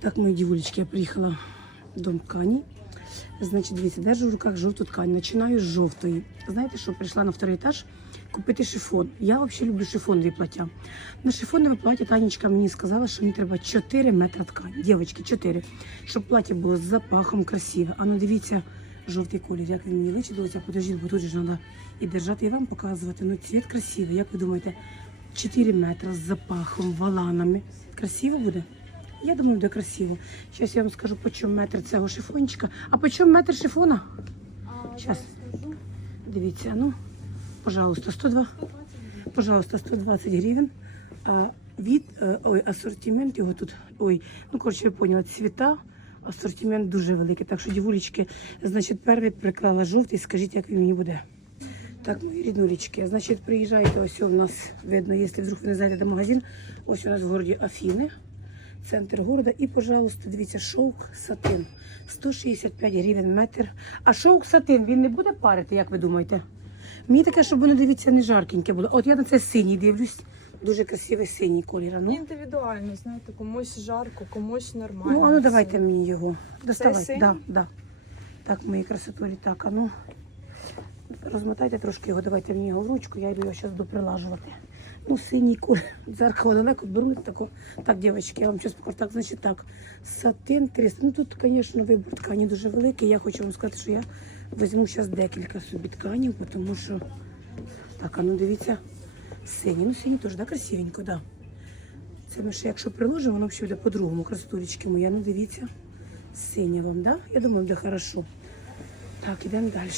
Так, мої дівулечки, я приїхала в дом ткані. Значить, дивіться, держу в руках жовту ткань. Починаю з жовтої. Знаєте, що прийшла на второй етаж купити шифон. Я взагалі люблю шифонові плаття. На шифонове плаття Танечка мені сказала, що мені треба 4 метри ткані. Дівчатки, 4. Щоб плаття було з запахом красиве. А ну дивіться, жовтий колір, як він мені личить, подождіть, бо тут же треба і держати, і вам показувати. Ну, цвіт красивий. Як ви думаєте, 4 метри з запахом, валанами. Красиво буде? Я думаю, буде красиво. Зараз я вам скажу, по чому метр цього шифончика. А по чому метр шифона? Зараз. Дивіться, ну, пожалуйста, 102. Пожалуйста, 120 гривень. А від, е, ой, асортимент його тут, ой, ну, коротше, ви поняли, цвіта, асортимент дуже великий. Так що, дівулечки, значить, перший приклала жовтий, скажіть, як він мені буде. Так, мої ріднулечки, значить, приїжджаєте, ось у нас видно, якщо вдруг ви не знаєте, де магазин, ось у нас в городі Афіни, центр города. І, пожалуйста, дивіться, шовк сатин. 165 гривень метр. А шовк сатин, він не буде парити, як ви думаєте? Мені таке, щоб воно, дивіться, не жаркеньке було. От я на це синій дивлюсь. Дуже красивий синій колір. Ну, Індивідуально, знаєте, комусь жарко, комусь нормально. ну, а ну давайте мені його. Доставайте. синій? Да, да. Так, мої красотулі, так, а ну. Розмотайте трошки його, давайте мені його в ручку, я йду його зараз буду прилажувати. Ну, синій колір. Зеркало далеко беру тако. Так, дівчатки, я вам щось покажу. Так, значить так. Сатин 300. Ну тут, звісно, вибір ткані дуже великий. Я хочу вам сказати, що я візьму зараз декілька собі тканів, тому що. Так, а ну дивіться. Синій. Ну, синій теж, да, красивенько, да. Це ми ще, якщо приложимо, воно ще буде по-другому. Красотулечки моя. Ну, дивіться. Синя вам, да? Я думаю, буде хорошо. Так, ідемо далі.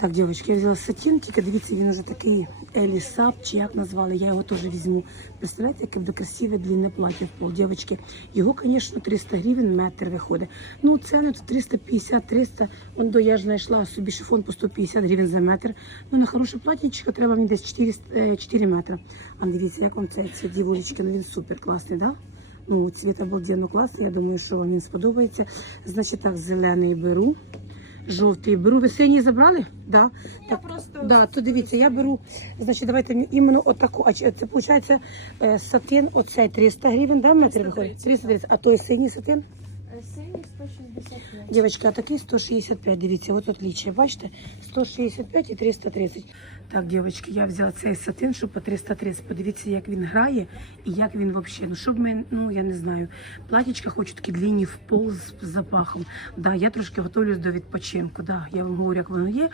Так, дівчатки, я взяла сатін, дивіться, він уже такий Елісап, чи як назвали, я його теж візьму. Представляєте, яке буде красиве длинне плаття в пол. Дівчатки, його, звісно, 300 гривень метр виходить. Ну, ціни тут 350-300. Он до я ж знайшла собі шифон по 150 гривень за метр. Ну, на хороше платтячко треба мені десь 4, е, 4 метри. А дивіться, як вам цей цвіт, дівчатки, ну він супер класний, так? Да? Ну, цвіт обалденно класний, я думаю, що вам він сподобається. Значить так, зелений беру, жовтий беру. Ви синій забрали? Да. Я Так, просто да, то дивіться, я беру, значить, давайте іменно отаку, а це виходить е, сатин, оцей 300 гривень, да, метр виходить? 330, 330, а той синій сатин? Синій 165. Дівчатка, а такий 165, дивіться, от отличие, бачите? 165 і 330. Так, дівчатки, я взяла цей сатин, щоб по 330. Подивіться, як він грає і як він взагалі. Ну, щоб ми, ну, я не знаю, платічка хочу такі длинні в пол з запахом. Да, я трошки готуюсь до відпочинку. Да, я вам говорю, як воно є,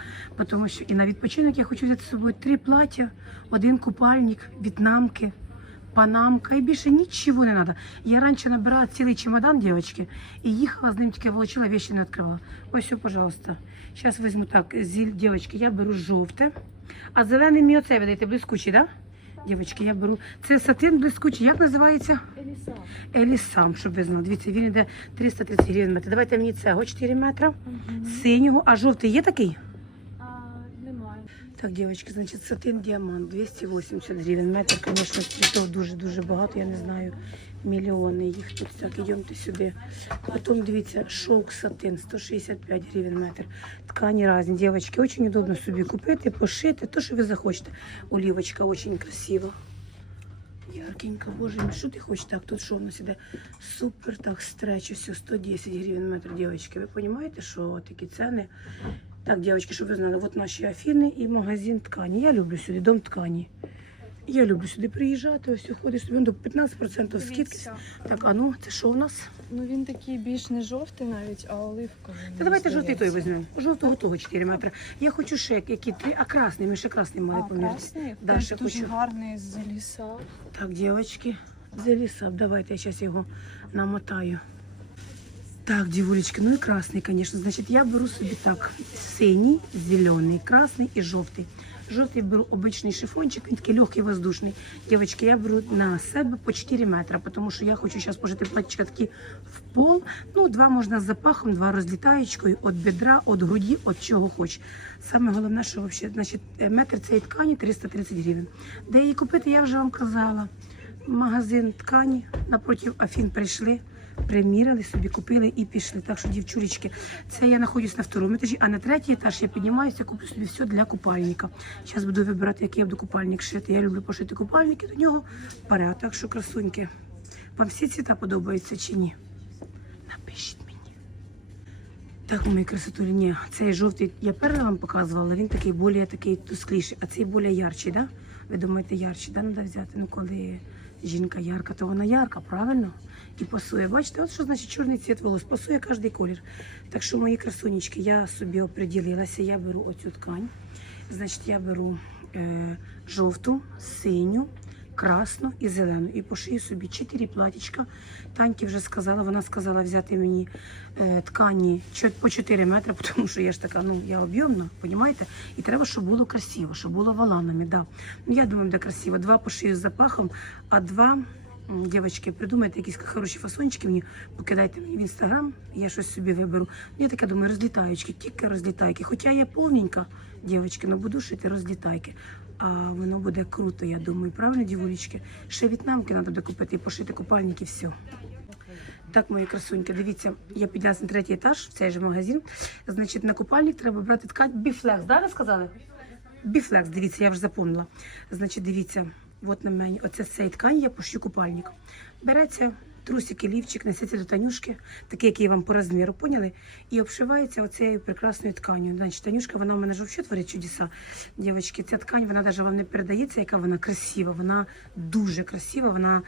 тому що і на відпочинок я хочу взяти з собою три плаття, один купальник, в'єтнамки, панамка і більше нічого не треба. Я раніше набирала цілий чемодан, дівчатки, і їхала з ним тільки волочила, вещи не відкривала. Ось, все, пожалуйста. Зараз візьму так, зіль, дівчатки, я беру жовте, а зелений мені оцей видаєте, блискучий, так? Да? Дівчатки, я беру. Це сатин блискучий, як називається? Еліса. Елісам, щоб ви знали. Дивіться, він йде 330 гривень метр. Давайте мені цього 4 метра, синього, а жовтий є такий? Так, дівчатки, значить, сатин діамант 280 гривень. Метр, звісно, цвітов дуже-дуже багато, я не знаю, мільйони їх тут. Так, йдемте сюди. Потім, дивіться, шовк сатин 165 гривень метр. Ткані різні, дівчатки, дуже удобно собі купити, пошити, то, що ви захочете. Олівочка дуже красива. Яркенько, боже що ти хочеш так? Тут що нас іде? Супер так стреч, все 110 гривень метр, дівчатки. Ви розумієте, що такі ціни? Так, дівчатки, щоб ви знали, от наші Афіни і магазин ткані. Я люблю сюди, дом ткані. Я люблю сюди приїжджати, ось ходиш собі до 15% скидки. Дивіться. Так, а ну, це що у нас? Ну він такий більш не жовтий навіть, а оливковий. Та давайте жовтий той візьмемо. Жовтого того 4 метри. Я хочу ще які три, а красний, ми ще красний мали А, поміряти. красний? Да, Теж ще дуже хочу. гарний з ліса. Так, дівчатки, залісав. Давайте я зараз його намотаю. Так, дівулечки, ну і красний, звісно. Значить, я беру собі так: синій, зелений, красний і жовтий. Жовтий беру обичний шифончик, він такий легкий, воздушний. Дівчатки, я беру на себе по 4 метри, тому що я хочу зараз пожити платічка такі в пол. Ну, два можна з запахом, два розлітаєчкою, від бедра, від груді, від чого хоч. Саме головне, що взагалі, значить, е, метр цієї ткані 330 гривень. Де її купити, я вже вам казала. Магазин ткані напротив Афін прийшли. Приміряли собі, купили і пішли. Так що, дівчулечки, це я знаходжусь на второму етажі, а на третій етаж я піднімаюся, куплю собі все для купальника. Зараз буду вибирати, який я буду купальник шити. Я люблю пошити купальники, до нього паря. Так що, красуньки, вам всі цвіта подобаються чи ні? Пишіть мені. Так, мої красотулі, ні, цей жовтий, я перший вам показувала, він такий більш такий тускліший, а цей більш ярчий, да? Ви думаєте, ярчий, да, треба взяти? Ну, коли жінка ярка, то вона ярка, правильно? І пасує. Бачите, от що значить чорний цвіт волос, пасує кожний колір. Так що, мої красунечки, я собі оприділилася, я беру оцю ткань. Значить, я беру е, жовту, синю, красну і зелену. І пошию собі чотири платічка. Таньки вже сказала, вона сказала взяти мені е, ткані по 4 метри, тому що я ж така, ну я об'ємна, розумієте? І треба, щоб було красиво, щоб було валанами. Да. Ну, я думаю, буде красиво. Два пошию з запахом, а два. Дівчатки, придумайте якісь хороші фасончики мені, покидайте мені в інстаграм, я щось собі виберу. Ну, Я таке думаю, розлітаючки, тільки розлітайки. Хоча я повненька, дівчатки, але буду шити розлітайки. А воно буде круто, я думаю. Правильно, дівулечки? Ще в'єтнамки треба буде купити і пошити купальники, все. Так, мої красуньки, дивіться, я піднялася на третій етаж в цей же магазин. Значить, на купальник треба брати ткань біфлекс, да, ви сказали? Біфлекс, дивіться, я вже запомнила. Значить, дивіться, от на мені, оце з цієї ткані я пущу купальник. Береться трусики, лівчик, несеться до Танюшки, такий, який вам по розміру, поняли? І обшивається оцею прекрасною тканю. Значить, Танюшка, вона у мене ж взагалі творить чудеса. Дівчатки, ця ткань, вона навіть вам не передається, яка вона красива. Вона дуже красива, вона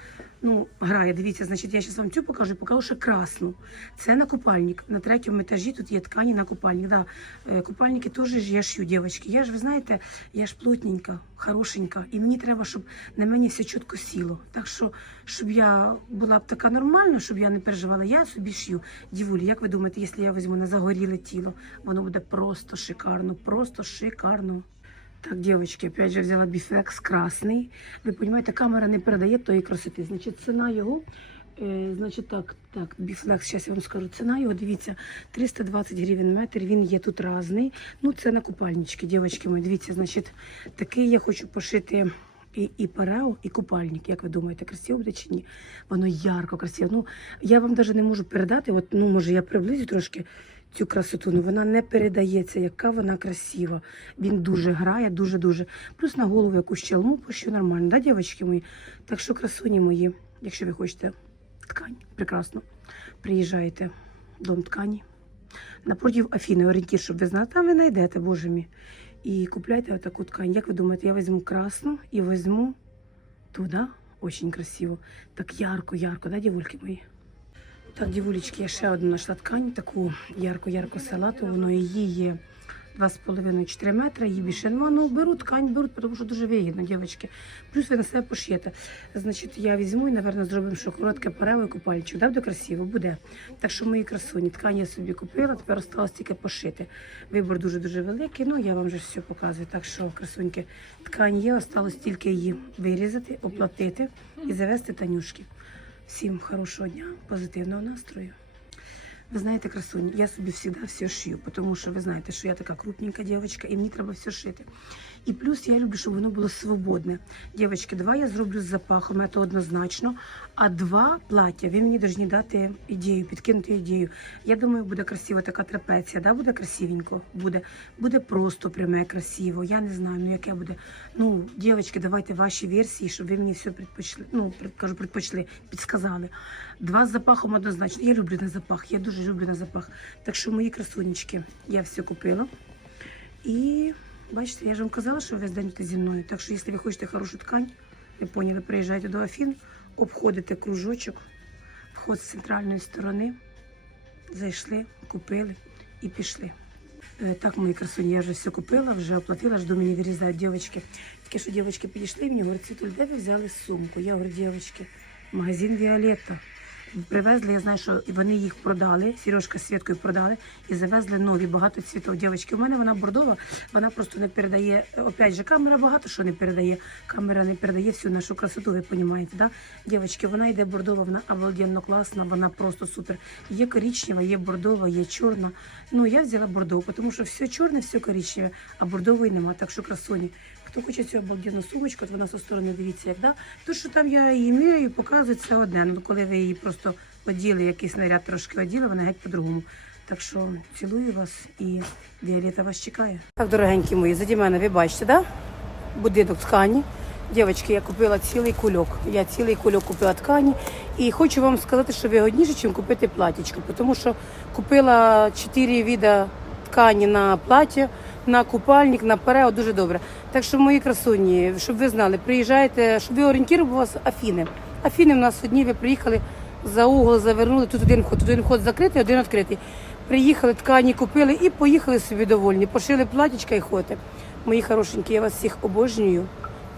ну, грає. Дивіться, значить, я зараз вам цю покажу, покажу ще красну. Це на купальник. На третьому етажі тут є ткані на купальник. Да. Е, Купальники теж ж я шью, дівчатки. Я ж, ви знаєте, я ж плотненька, хорошенька, і мені треба, щоб на мені все чітко сіло. Так що, щоб я була б така нормальна, щоб я не переживала, я собі шью. Дівулі, як ви думаєте, якщо я візьму на загоріле тіло, воно буде просто шикарно, просто шикарно. Так, девочки, опять же взяла біфлекс красний. Ви розумієте, камера не передає тої красоти. Значить, ціна його, е, значить так, так, біфлекс, зараз я вам скажу, ціна його, дивіться, 320 гривень метр, він є тут різний. Ну, це на купальнички, дівчатки мої, дивіться, значить, такий я хочу пошити і, і парео, і купальник. Як ви думаєте, красиво буде чи ні? Воно ярко, красиво. Ну, я вам навіть не можу передати, от, ну, може, я приблизю трошки цю красоту, ну вона не передається, яка вона красива. Він дуже грає, дуже-дуже. Плюс на голову якусь челму пощу нормально, да, дівчатки мої? Так що, красуні мої, якщо ви хочете ткань, прекрасно, приїжджаєте дом ткані. Напротив Афіни, орієнтір, щоб ви знали, там ви знайдете, боже мій. І купляйте отаку ткань. Як ви думаєте, я візьму красну і візьму ту, да? Очень красиво. Так ярко, ярко, да, дівульки мої? Так, дівулечки, я ще одну знайшла ткань, таку ярко-ярко салатову, ну її є 2,5-4 метри, її більше нема. Ну, беру ткань, беруть, тому що дуже вигідно, дівчатки. Плюс ви на себе пошиєте. Значить, я візьму і, напевно, зробимо, що коротке перево і купальчик. Да, буде красиво? Буде. Так що мої красуні, ткань я собі купила, тепер осталось тільки пошити. Вибор дуже-дуже великий, ну я вам вже все показую. Так що, красуньки, ткань є, осталось тільки її вирізати, оплатити і завести танюшки. Всім хорошого дня, позитивного настрою. Ви знаєте, красуні, я собі завжди все шию, тому що ви знаєте, що я така крупненька дівчинка, і мені треба все шити. І плюс я люблю, щоб воно було свободне. Дівчатки, два я зроблю з запахом, це однозначно. А два плаття ви мені повинні дати ідею, підкинути ідею. Я думаю, буде красиво така трапеція, да? буде красивенько, буде, буде просто пряме, красиво. Я не знаю, ну яке буде. Ну, дівчатки, давайте ваші версії, щоб ви мені все предпочли, ну, кажу, предпочли, підсказали. Два з запахом однозначно. Я люблю на запах, я дуже люблю на запах. Так що мої красунечки, я все купила. І бачите, я ж вам казала, що весь день зі мною. Так що, якщо ви хочете хорошу ткань, ви поняли, приїжджайте до Афін, обходите кружочок, вход з центральної сторони, зайшли, купили і пішли. Е, Так, мої красуні, я вже все купила, вже оплатила, жду мені вирізають дівчатки. Таке, що дівчатки підійшли, мені говорять, Світуль, де ви взяли сумку? Я говорю, дівчатки, магазин Віолетта. Привезли, я знаю, що вони їх продали, Сережка з Світкою продали і завезли нові багато цвітів. Дівчатки, у мене вона бордова, вона просто не передає. Опять же, камера багато що не передає. Камера не передає всю нашу красоту, ви розумієте, да? Дівчатки, вона йде бордова, вона обалденно класна, вона просто супер. Є коричнева, є бордова, є чорна. Ну, я взяла бордову, тому що все чорне, все коричневе, а бордової нема. Так що красуні. Хто хоче цю обалденну сумочку, от вона зі сторони дивіться, як да. То, що там я її міряю, показують, це одне. Ну, коли ви її просто оділи, якийсь наряд трошки оділи, вона геть по-другому. Так що цілую вас і Віолета вас чекає. Так, дорогенькі мої, заді мене ви бачите, да? Будинок ткані. Дівчатки, я купила цілий кульок. Я цілий кульок купила ткані. І хочу вам сказати, що вигодніше, ніж купити платічко. Тому що купила 4 вида ткані на плаття, на купальник, на перео, дуже добре. Так що, мої красуні, щоб ви знали, приїжджайте, щоб ви орієнтували вас Афіни. Афіни в нас одні, ви приїхали за угол, завернули, тут один вход, один вход закритий, один відкритий. Приїхали, ткані купили і поїхали собі довольні. Пошили платічка і ходите. Мої хорошенькі, я вас всіх обожнюю.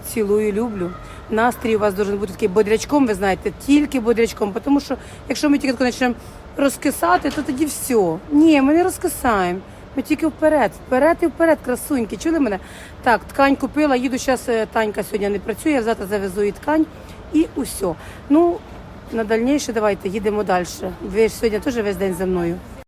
Цілую, люблю. Настрій у вас должен бути такий бодрячком, ви знаєте, тільки бодрячком. Тому що якщо ми тільки почнемо розкисати, то тоді все. Ні, ми не розкисаємо. Ми тільки вперед, вперед і вперед, красуньки. Чули мене? Так, ткань купила, їду зараз, Танька сьогодні не працює, завтра завезу і ткань і усе. Ну, на дальніше давайте їдемо далі. Ви ж сьогодні теж весь день за мною.